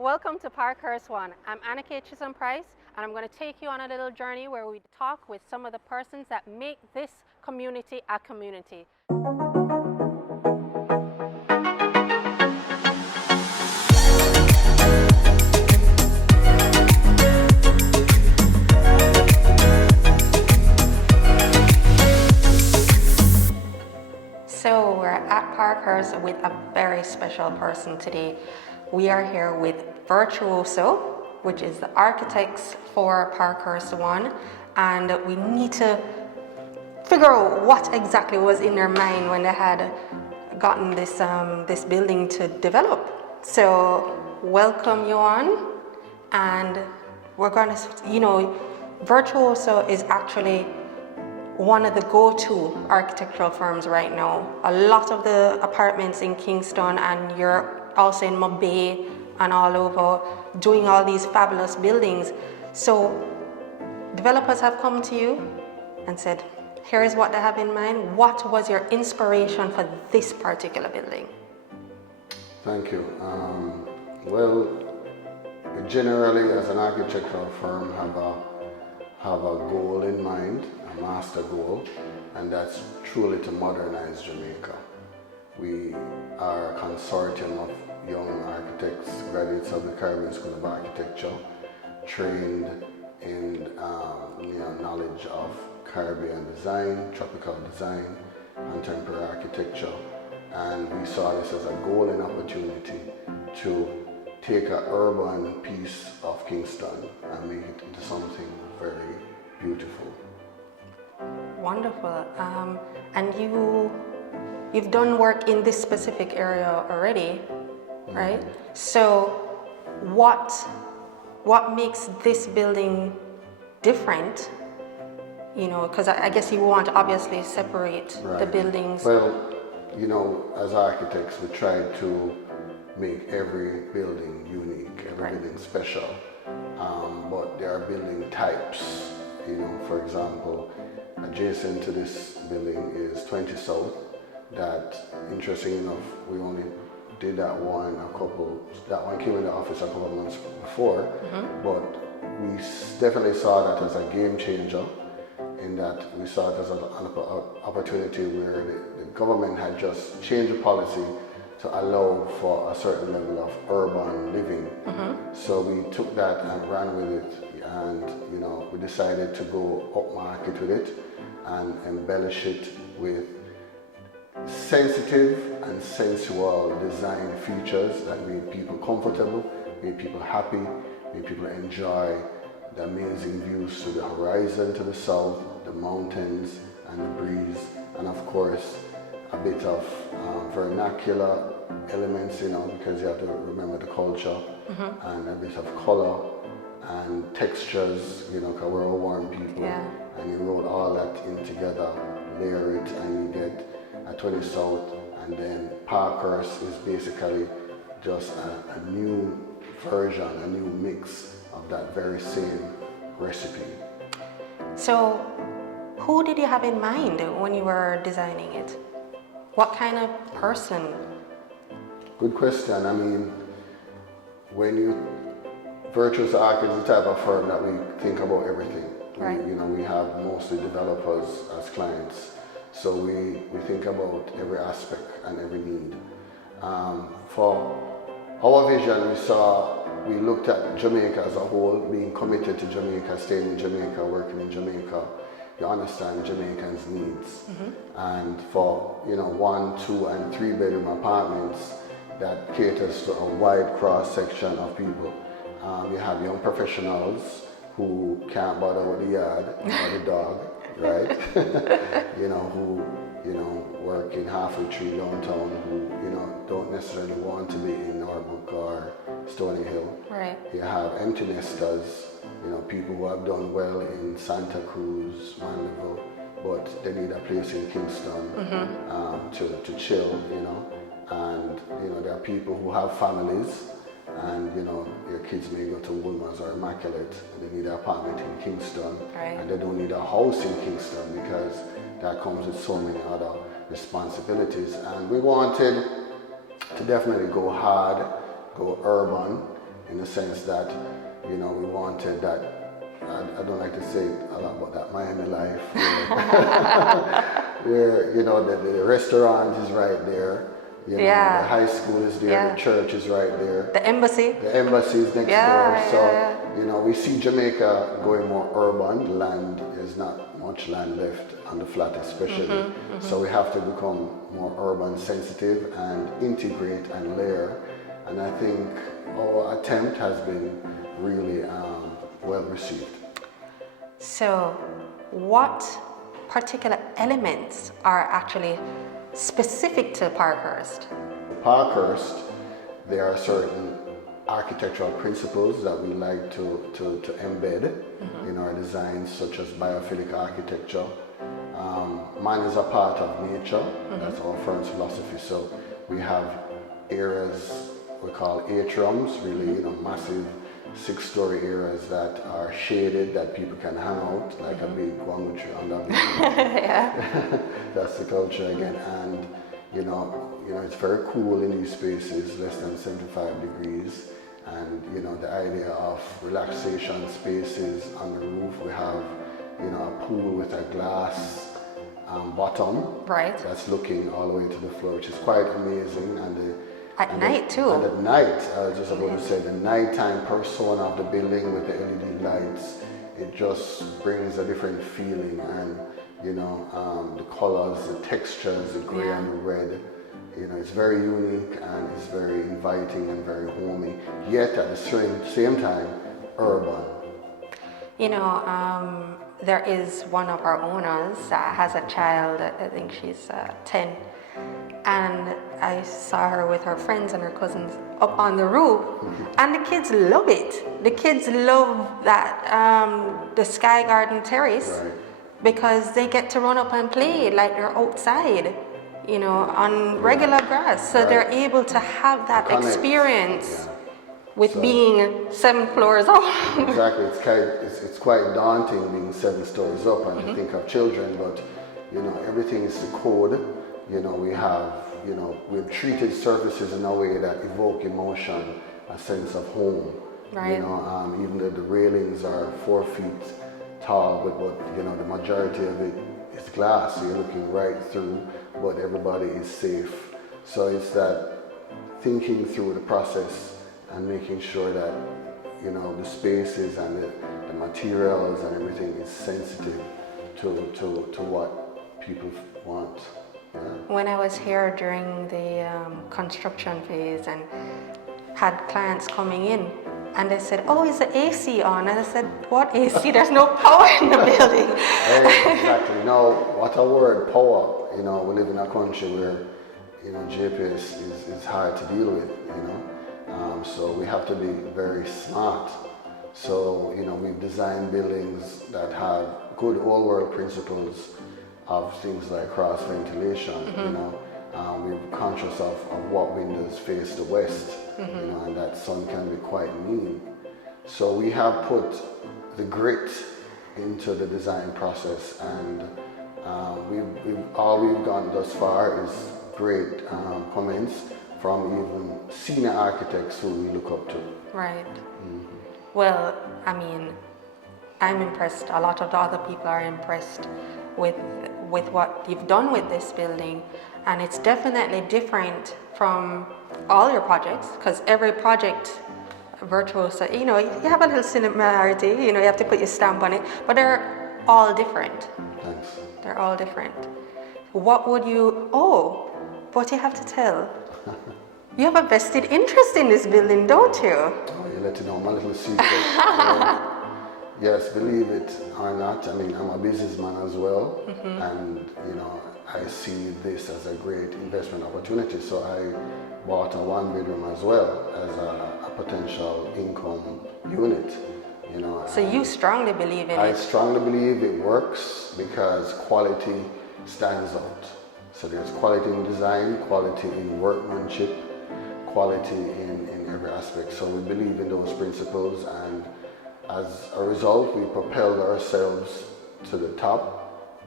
Welcome to Parkhurst 1. I'm Anna Kaya Chisholm Price, and I'm going to take you on a little journey where we talk with some of the persons that make this community a community. So we're at Parkhurst with a very special person today. We are here with Virtuoso, which is the architects for Parkhurst 1, and we need to figure out what exactly was in their mind when they had gotten this this building to develop. So welcome Euhon, and we're going to, Virtuoso is actually one of the go-to architectural firms right now. A lot of the apartments in Kingston, and you're also in Mobay and all over doing all these fabulous buildings. So developers have come to you and said, here is what they have in mind. What was your inspiration for this particular building? Thank you. Well, generally as an architectural firm have a goal in mind, a master goal, and that's truly to modernize Jamaica. We are a consortium of young architects, graduates of the Caribbean School of Architecture, trained in knowledge of Caribbean design, tropical design, contemporary architecture, and we saw this as a goal and opportunity to take an urban piece of Kingston and make it into something very beautiful. Wonderful. And you've done work in this specific area already, right? So what makes this building different? Because I guess you want to obviously separate the buildings. Well, as architects, we try to make every building unique, every building special. But there are building types. For example, adjacent to this building is 20 South. That, interesting enough, we only did that one came in the office a couple of months before, but we definitely saw that as a game changer, in that we saw it as an opportunity where the government had just changed the policy to allow for a certain level of urban living. So we took that and ran with it, and we decided to go upmarket with it and embellish it with sensitive and sensual design features that made people comfortable, made people happy, made people enjoy the amazing views to the horizon to the south, the mountains and the breeze, and of course a bit of vernacular elements, because you have to remember the culture, and a bit of color and textures, because we're all warm people, and you roll all that in together, layer it, and you get a 20 South, and then Parkhurst is basically just a new version, a new mix of that very same recipe. So who did you have in mind when you were designing it? What kind of person? Good question. Virtuoso Architect is the type of firm that we think about everything. Right. We have mostly developers as clients, so we think about every aspect and every need. For our vision, we looked at Jamaica as a whole, being committed to Jamaica, staying in Jamaica, working in Jamaica. You understand Jamaicans' needs. And for 1, 2, and 3 bedroom apartments that caters to a wide cross section of people. You have young professionals who can't bother with the yard or the dog, right? who work in halfway tree downtown, who don't necessarily want to be in Norfolk or Stony Hill. Right. You have empty nesters, people who have done well in Santa Cruz, Mandeville, but they need a place in Kingston to chill, and there are people who have families, and your kids may go to Woolmer's or Immaculate, and they need an apartment in Kingston, and they don't need a house in Kingston because that comes with so many other responsibilities. And we wanted to definitely go hard, go urban, in the sense that, we wanted that, I don't like to say a lot about that Miami life, where, the restaurant is right there, the high school is there, the church is right there. The embassy. The embassy is next door. So, we see Jamaica going more urban. The land, there's not much land left on the flat especially. So we have to become more urban sensitive and integrate and layer. And I think our attempt has been really well received. So what particular elements are actually specific to Parkhurst? Parkhurst, there are certain architectural principles that we like to embed in our designs, such as biophilic architecture. Man is a part of nature, that's our first philosophy. So we have areas we call atriums, really, massive 6-story areas that are shaded, that people can hang out, like a big guangu tree under the That's the culture again. And it's very cool in these spaces, less than 75 degrees. And the idea of relaxation spaces on the roof. We have a pool with a glass bottom, that's looking all the way to the floor, which is quite amazing. And at night too. And at night, I was just about to say, the nighttime persona of the building with the LED lights, it just brings a different feeling. And the colors, the textures, the gray and the red. It's very unique and it's very inviting and very homey, yet at the same time, urban. There is one of our owners that has a child, I think she's 10, and I saw her with her friends and her cousins up on the roof, and the kids love it. The kids love that, the Sky Garden Terrace, because they get to run up and play like they're outside. On regular grass. So they're able to have that experience with being 7 floors up. Exactly. It's quite daunting being 7 stories up and to think of children, but everything is the code. We've treated surfaces in a way that evoke emotion, a sense of home. Even though the railings are 4 feet tall, but the majority of it is glass, so you're looking right through, but everybody is safe. So it's that thinking through the process and making sure that the spaces and the materials and everything is sensitive to what people want. When I was here during the construction phase and had clients coming in, and they said, "Oh, is the AC on?" And I said, "What AC? There's no power in the building." Exactly. No, what a word, power. We live in a country where, GPS is hard to deal with, so we have to be very smart. So, we've designed buildings that have good old-world principles of things like cross ventilation, we're conscious of what windows face the west, and that sun can be quite mean. So we have put the grit into the design process, and all we've gone thus far is great comments from even senior architects who we look up to. Right. Well, I'm impressed. A lot of the other people are impressed with what you've done with this building, and it's definitely different from all your projects, because every project, Virtuoso, you have a little similarity, you have to put your stamp on it, but they're all different. Thanks. They're all different. What you have to tell. You have a vested interest in this building, don't you? Oh, you let you know my little secret. Yes, believe it or not, I'm a businessman as well, and I see this as a great investment opportunity. So I bought a 1-bedroom as well as a potential income unit. So you strongly believe in it? I strongly believe it works because quality stands out. So there's quality in design, quality in workmanship, quality in every aspect. So we believe in those principles, and as a result, we propelled ourselves to the top,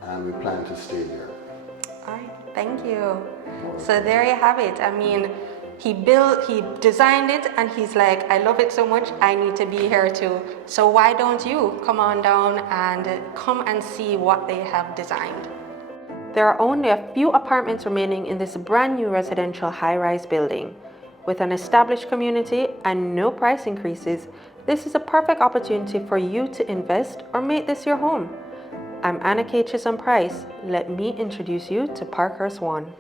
and we plan to stay there. All right, thank you. So there you have it. He designed it, and he's like, I love it so much, I need to be here too. So why don't you come on down and come and see what they have designed? There are only a few apartments remaining in this brand new residential high-rise building. With an established community and no price increases, this is a perfect opportunity for you to invest or make this your home. I'm Anna Kaya Chisholm Price. Let me introduce you to Parkhurst 1.